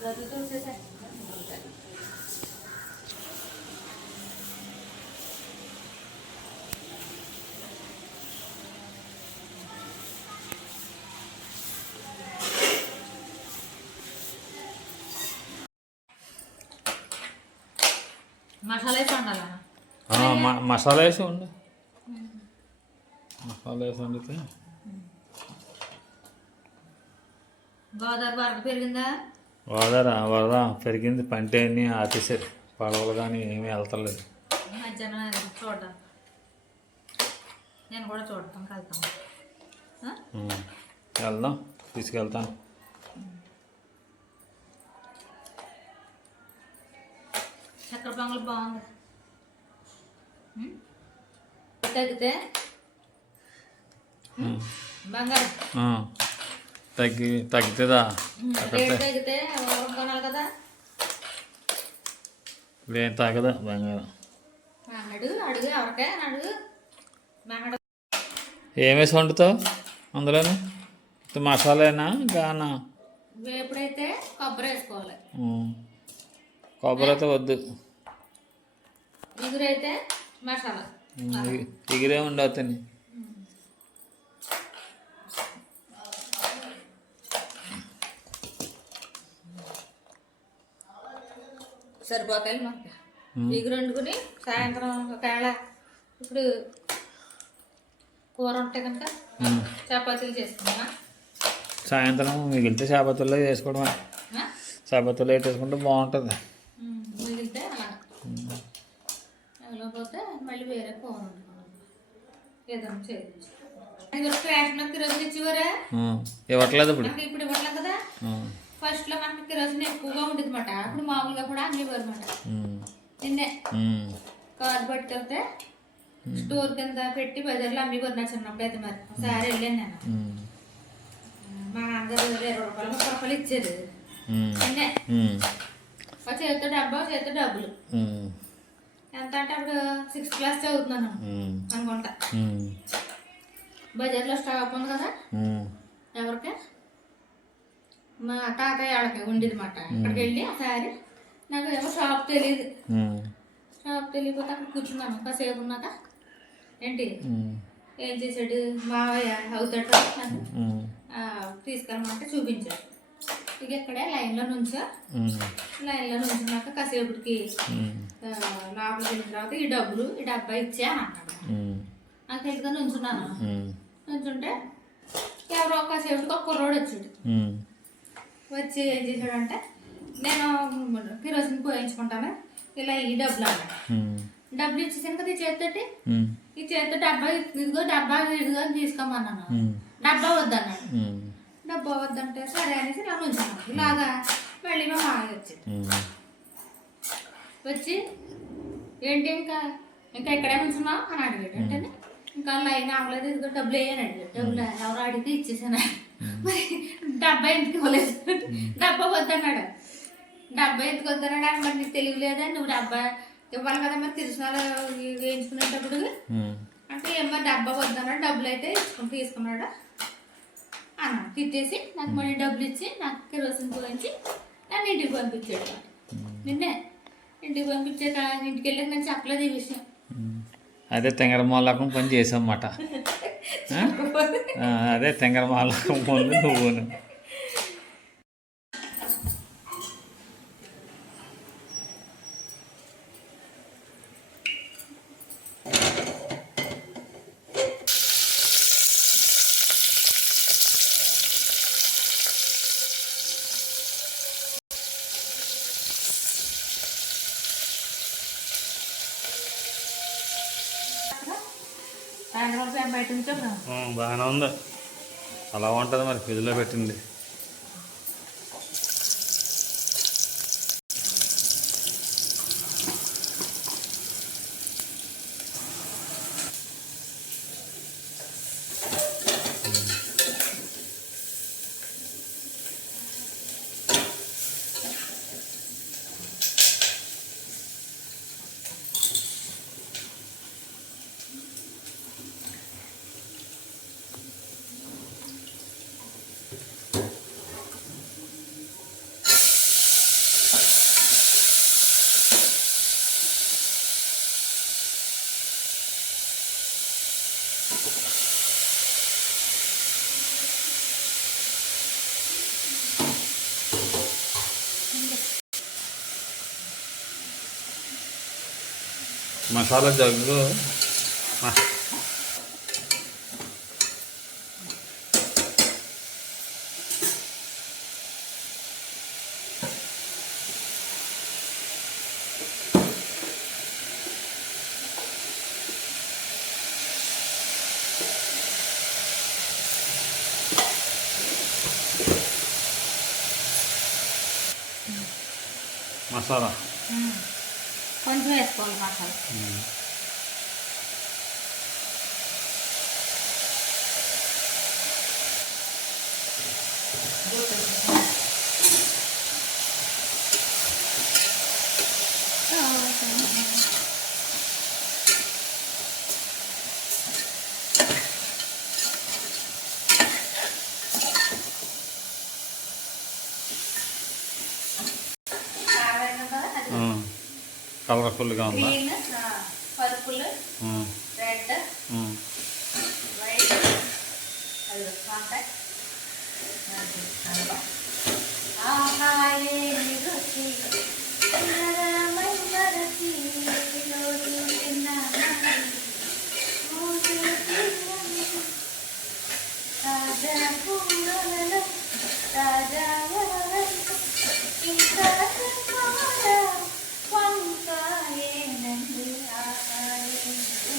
మసాలా వేసి వండాలా? మసాలా వేసి వండు. మసాలా వేసి వండితే గోదావరి వరద పెరిగిందా? వరద పెరిగింది. పంట అన్నీ ఆపేసారు. పడవలు కానీ ఏమీ వెళ్తలేదు. మధ్యాహ్నం చూడడం నేను కూడా చూడటం వెళ్తాను. వెళ్దాం, తీసుకెళ్తాను. చక్కెర పొంగల్ బాగుంది. తగ్గితే బంగారం తగ్గుతుందా? తగ్గితే కొనాలి కదా. ఏం తగ్గదా బంగారం? అడుగు ఎవరికే అడుగు. ఏమేసి వండుతావు అందులోనే? మసాలానా గానా? వేపుడైతే కొబ్బరి వేసుకోవాలి. కొబ్బరి అయితే వద్దు. ఎగురైతే మసాలా. ఎగిరే ఉండవుతుంది. సరిపోతాయి మాకు. ఎగురు వండుకుని సాయంత్రం ఒకవేళ ఇప్పుడు కూర ఉంటే కనుక చపాతీలు చేసుకున్నా. సాయంత్రం మిగిలితే చపాతీల్లో వేసుకోవడం. చపాతీలో వేసుకుంటే బాగుంటుంది. మిగిలితే లేకపోతే మళ్ళీ వేరే కూర వండుకోవాలి. ఏదైనా చేయొచ్చు. రేషన్ కిరోసిన్ ఇచ్చేవారా? ఇవ్వట్లేదు ఇప్పుడు. ఇప్పుడు ఇవ్వట్లేదు కదా. ఫస్ట్లో మనకి కిరోసిన్ ఎక్కువగా ఉండేది మాట. అప్పుడు మామూలుగా కూడా అమ్మేవారు మాట. నిన్నే కారు పట్టుకెళ్తే స్టోర్ కింద పెట్టి బజార్లో అమ్మేవారు నా చిన్నప్పుడు. అయితే మరి ఒకసారి వెళ్ళాను నేను. మా నాన్నగారు 20 రూపాయలు 30 రూపాయలు ఇచ్చేది. నిన్నే ఒక చేతితో డబ్బా, ఒక చేతితో డబ్బులు. ఎంత అంటే అప్పుడు 6th క్లాస్ చదువుతున్నాను అనుకుంటా. బజార్లో స్టాప్ ఉంది కదా, ఎవరికి మా తాతయ్య ఆడకి ఉండేది మాట. అక్కడికి వెళ్ళి ఒకసారి నాకు ఏమో షాప్ తెలియదు. షాప్ తెలియకపోతే అక్కడ కూర్చున్నాను. కాసేపు ఉన్నాక ఏంటి ఏం చేశాడు మావయ్య అవుతాడు తీసుకెళ్ళమంటే చూపించాడు. ఇక ఇక్కడే లైన్లో నుంచున్నాక కాసేపటికి లోపలికి వెళ్ళిన తర్వాత ఈ డబ్బా ఇచ్చే అని అన్నాడు. నాకు తెలియదు నుంచున్నాను. నుంచుంటే ఎవరో కాసేపటికి ఒక కుర్రోడు వచ్చాడు. వచ్చి ఏం చేశాడంటే నేను కిరోసిన్ పోయించుకుంటాను ఇలా ఈ డబ్బులు అన్నాడు. డబ్బులు ఇచ్చేసాను కదా ఈ చేతితో డబ్బా ఇదిగో తీసుకోమన్నాను. డబ్బా వద్దన్నాడు. డబ్బా వద్దంటే సరే అనేసి నేను ఉంచాను. ఇలాగా మళ్ళీ మా మామయ్య వచ్చి ఏంటి ఇంకా ఎక్కడే ఉంచున్నావు అని అడిగాడు. అంటే ఇంకా లైన్ అవ్వలేదు, ఇదిగో డబ్బులు వేయని అడిగాడు. డబ్బులు ఎవరు అడిగితే ఇచ్చేసాను. మరి డబ్బా ఎందుకు ఇవ్వలేదు? డబ్బా వద్దన్నాడు. డబ్బా ఎందుకు వద్దన్నాడు అని మరి నీకు తెలియలేదా? నువ్వు డబ్బా ఇవ్వాలి కదా మరి తిరుసనాలు వేయించుకునేటప్పుడు. అంటే ఏమో డబ్బా వద్దన్నాడు. డబ్బులు అయితే తీసుకున్నాడు అన్నాడు. తిట్టేసి నాకు మళ్ళీ డబ్బులు ఇచ్చి నాకు కిరోసిన్ పోయించి నన్ను ఇంటికి పంపించాడు. నిన్నే ఇంటికి పంపించాక ఇంటికి వెళ్ళాక నేను చెప్పలేదు ఈ విషయం. అదే తెంగరమాలకం పని చేసామన్నమాట. అదే తెంగరమాలకం పనులు నువ్వును. బాగానే ఉంది. అలా ఉంటుంది మరి ఫ్రిడ్జ్లో పెట్టింది. మసాలా జగ్గు మ- మసాలా కొంచెం వేసుకోవాలి మసాలా. కారం కదా అది కలర్ఫుల్గా ఉందా? గ్రీన్, పర్పుల్, ఉమ్, రెడ్, ఉమ్. వైట్, అది వంకాయ. ఆహా ఏమి రుచి అందరమైన రుచి రోజు తిన్నాను. రోజు తిన్నాను. తాజా పూలలో తాజా వలలు ఇంకా చెప్పాలా వంకాయేనండి. ఆహా ఏమి రుచి.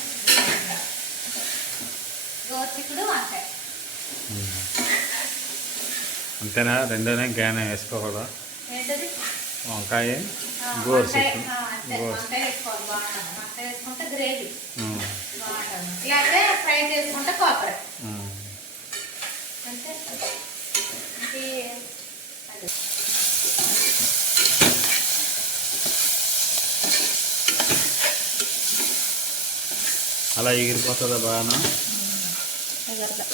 గోచిక్కుడు వంకాయ. అంతేనా? రెండోనే ఇంకేమైనా వేసుకోకూడదా? ఏంటది? వంకాయ వంకాయ, గోరుచిక్కుడు అంతే. గోరు వంకాయ వేసుకోవాలి, బాగుంటుంది. వంకాయ వేసుకుంటే గ్రేవీ ఉమ్, బాగుంటుంది. లేకపోతే ఫ్రై చేసుకుంటే కొబ్బరి ఉమ్. అంతే. ఇది అది. అలా ఎగిరిపోతుందా బాగా? ఎగరగా.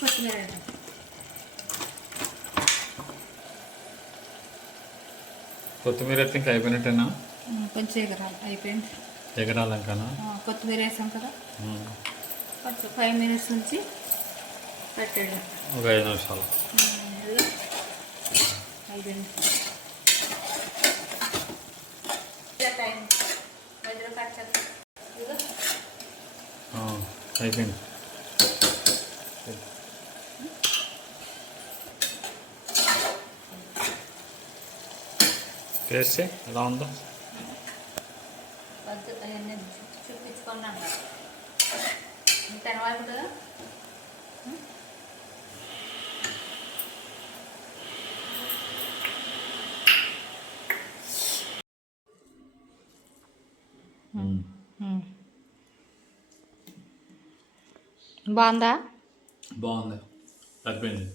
కొత్తిమీర వేద్దాం. కొత్తిమీర అయితే ఇంకా అయిపోయినట్టేనా? కొంచెం ఎగరాలి, అయిపోయింది. ఎగరాలంకానా? కొత్తిమీర వేసాం కదా, ఉమ్. కొంచెం 5 minutes నుంచి పెట్టండి. ఒక 5 నిమిషాలు. అయిపోయింది. టైం మధ్యలో కట్ చేస్తాం. ఆ, అయిపోయింది. టేస్ట్ ఎలా ఉందో? వద్దు, అవన్నీ చూపించుకున్నాను. ఇంకా వాళ్ళు బాగుందా? బాగుంది, సరిపోయింది.